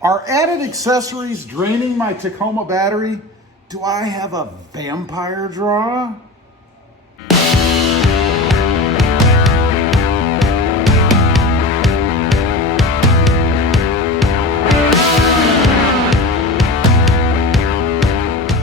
Are added accessories draining my Tacoma battery? Do I have a vampire draw?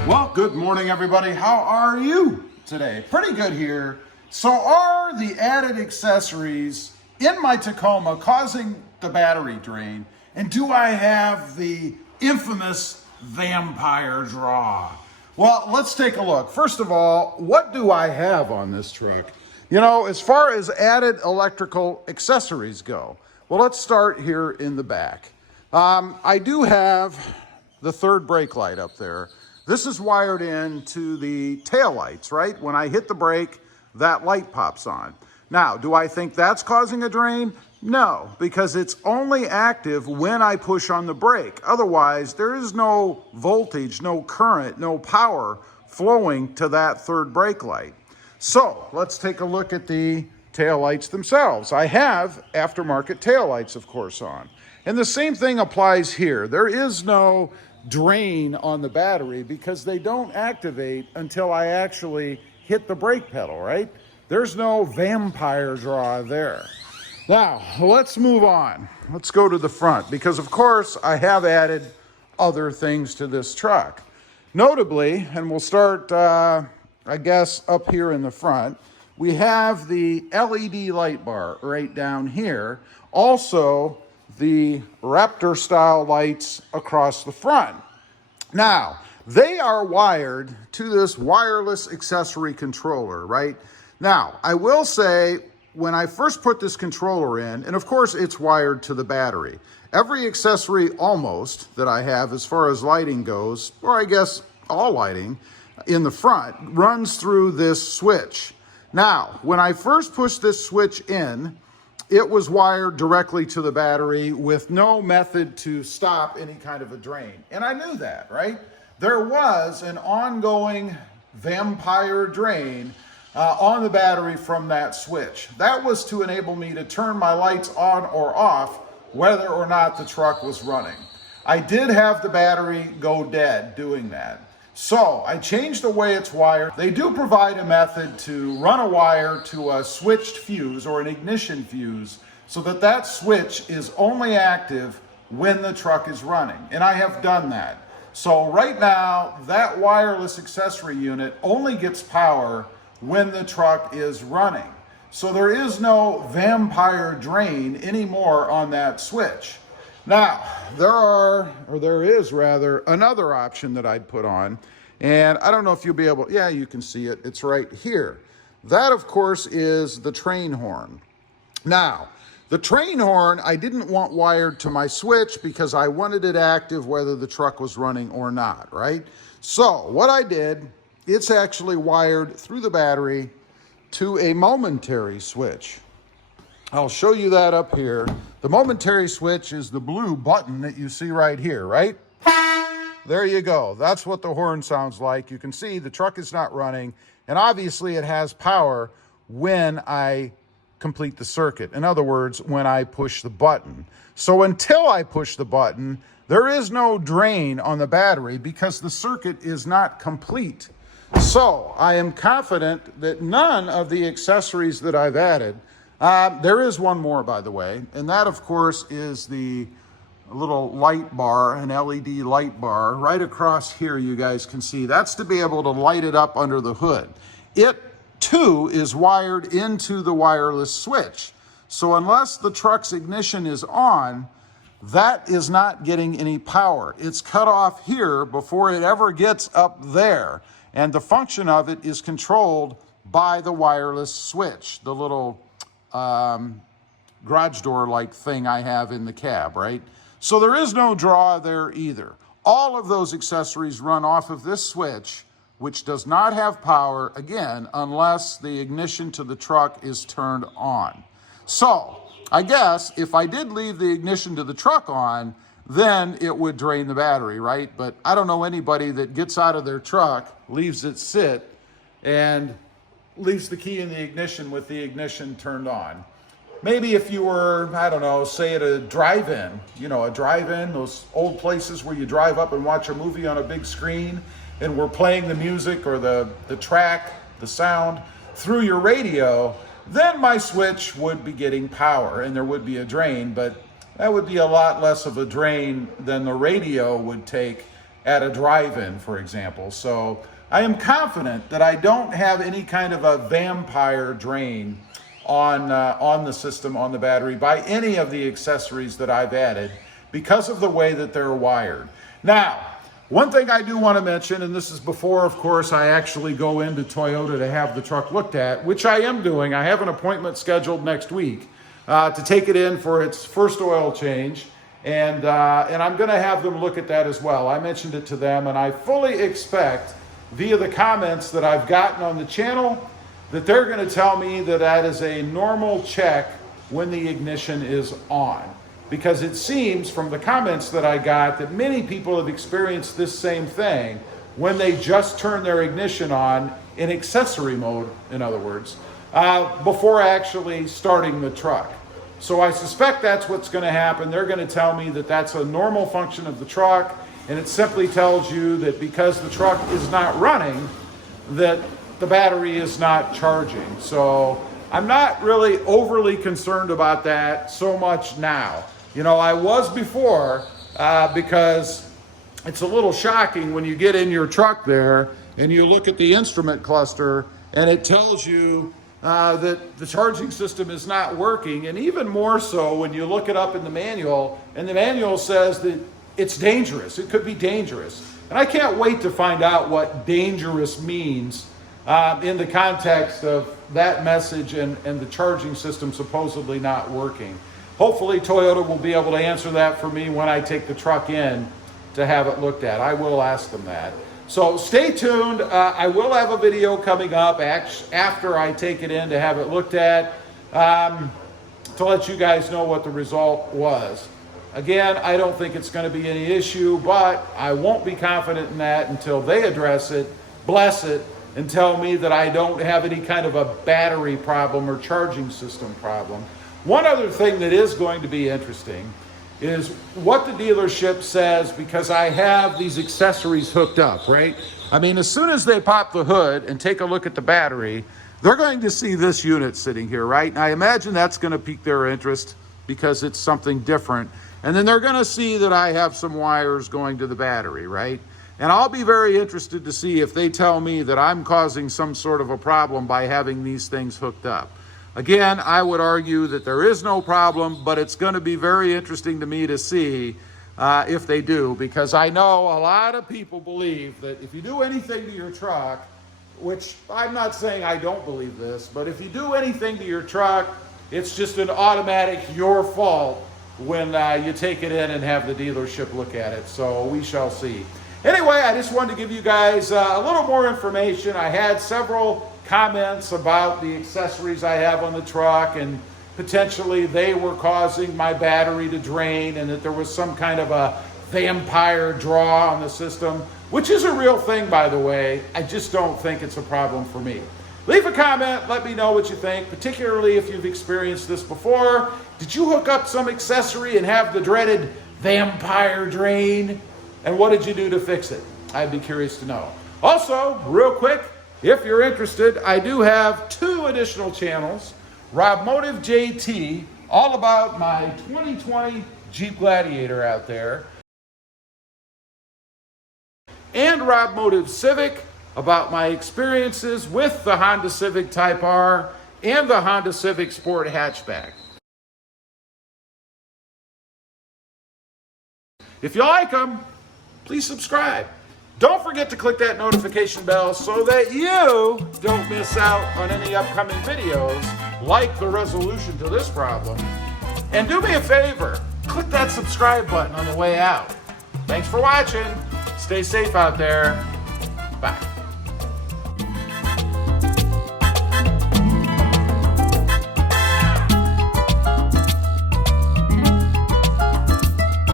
Well, good morning, everybody. How are you today? Pretty good here. So are the added accessories in my Tacoma causing the battery drain? And do I have the infamous vampire draw? Well, let's take a look. First of all, what do I have on this truck? You know, as far as added electrical accessories go, well, let's start here in the back. I do have the third brake light up there. This is wired into the tail lights, right? When I hit the brake, that light pops on. Now, do I think that's causing a drain? No, because it's only active when I push on the brake. Otherwise, there is no voltage, no current, no power flowing to that third brake light. So let's take a look at the tail lights themselves. I have aftermarket tail lights, of course, on. And the same thing applies here. There is no drain on the battery because they don't activate until I actually hit the brake pedal, right? There's no vampire draw there. Now, let's move on. Let's go to the front because, of course, I have added other things to this truck. Notably, and we'll start, I guess, up here in the front, we have the LED light bar right down here. Also, the Raptor-style lights across the front. Now, they are wired to this wireless accessory controller, right? Now, I will say, when I first put this controller in, and of course it's wired to the battery, every accessory almost that I have as far as lighting goes, or I guess all lighting in the front, runs through this switch. Now, when I first pushed this switch in, it was wired directly to the battery with no method to stop any kind of a drain. And I knew that, right? There was an ongoing vampire drain on the battery from that switch. That was to enable me to turn my lights on or off whether or not the truck was running. I did have the battery go dead doing that. So I changed the way it's wired. They do provide a method to run a wire to a switched fuse or an ignition fuse so that that switch is only active when the truck is running. And I have done that. So right now, that wireless accessory unit only gets power when the truck is running. So there is no vampire drain anymore on that switch. Now, there is another option that I'd put on, and I don't know if you'll be able, yeah, you can see it, it's right here. That, of course, is the train horn. Now, the train horn, I didn't want wired to my switch because I wanted it active whether the truck was running or not, right? So, what I did, it's actually wired through the battery to a momentary switch. I'll show you that up here. The momentary switch is the blue button that you see right here, right? There you go. That's what the horn sounds like. You can see the truck is not running, and obviously it has power when I complete the circuit. In other words, when I push the button. So until I push the button, there is no drain on the battery because the circuit is not complete. So I am confident that none of the accessories that I've added, there is one more, by the way, and that, of course, is the little light bar, an LED light bar. Right across here, you guys can see. That's to be able to light it up under the hood. It, too, is wired into the wireless switch. So unless the truck's ignition is on, that is not getting any power. It's cut off here before it ever gets up there. And the function of it is controlled by the wireless switch, the little garage door-like thing I have in the cab, right? So there is no draw there either. All of those accessories run off of this switch, which does not have power, again, unless the ignition to the truck is turned on. So I guess if I did leave the ignition to the truck on, then it would drain the battery, right? But I don't know anybody that gets out of their truck, leaves it sit, and leaves the key in the ignition with the ignition turned on. maybe if you were, I don't know, say at a drive-in, you know, a drive-in, those old places where you drive up and watch a movie on a big screen and we're playing the music or the track, the sound through your radio, then my switch would be getting power and there would be a drain, but that would be a lot less of a drain than the radio would take at a drive-in, for example. So I am confident that I don't have any kind of a vampire drain on the system, on the battery, by any of the accessories that I've added because of the way that they're wired. Now, one thing I do want to mention, and this is before, of course, I actually go into Toyota to have the truck looked at, which I am doing. I have an appointment scheduled next week to take it in for its first oil change, and I'm going to have them look at that as well. I mentioned it to them, and I fully expect, via the comments that I've gotten on the channel, that they're going to tell me that that is a normal check when the ignition is on. Because it seems from the comments that I got that many people have experienced this same thing when they just turn their ignition on in accessory mode, in other words, before actually starting the truck. So I suspect that's what's going to happen. They're going to tell me that that's a normal function of the truck, and it simply tells you that because the truck is not running, that the battery is not charging. So I'm not really overly concerned about that so much now. You know, I was before, because it's a little shocking when you get in your truck there and you look at the instrument cluster and it tells you that the charging system is not working, and even more so when you look it up in the manual and the manual says that it's dangerous. It could be dangerous. And I can't wait to find out what dangerous means in the context of that message and the charging system supposedly not working. Hopefully Toyota will be able to answer that for me when I take the truck in to have it looked at. I will ask them that. So stay tuned. I will have a video coming up after I take it in to have it looked at to let you guys know what the result was. Again, I don't think it's going to be any issue, but I won't be confident in that until they address it, bless it, and tell me that I don't have any kind of a battery problem or charging system problem. One other thing that is going to be interesting is what the dealership says, because I have these accessories hooked up, right? I mean, as soon as they pop the hood and take a look at the battery, they're going to see this unit sitting here, right? And I imagine that's going to pique their interest because it's something different. And then they're going to see that I have some wires going to the battery, right? And I'll be very interested to see if they tell me that I'm causing some sort of a problem by having these things hooked up. Again, I would argue that there is no problem, but it's going to be very interesting to me to see if they do, because I know a lot of people believe that if you do anything to your truck, which I'm not saying I don't believe this, but if you do anything to your truck, it's just an automatic your fault when you take it in and have the dealership look at it. So we shall see. Anyway, I just wanted to give you guys a little more information. I had several comments about the accessories I have on the truck, and potentially they were causing my battery to drain, and that there was some kind of a vampire draw on the system, which is a real thing, by the way. I just don't think it's a problem for me. Leave a comment, let me know what you think, particularly if you've experienced this before. Did you hook up some accessory and have the dreaded vampire drain? And what did you do to fix it? I'd be curious to know. Also, real quick, if you're interested, I do have 2 additional channels. RobMotive JT, all about my 2020 Jeep Gladiator out there. And RobMotive Civic, about my experiences with the Honda Civic Type R and the Honda Civic Sport Hatchback. If you like them, please subscribe. Don't forget to click that notification bell so that you don't miss out on any upcoming videos like the resolution to this problem. And do me a favor, click that subscribe button on the way out. Thanks for watching. Stay safe out there. Bye.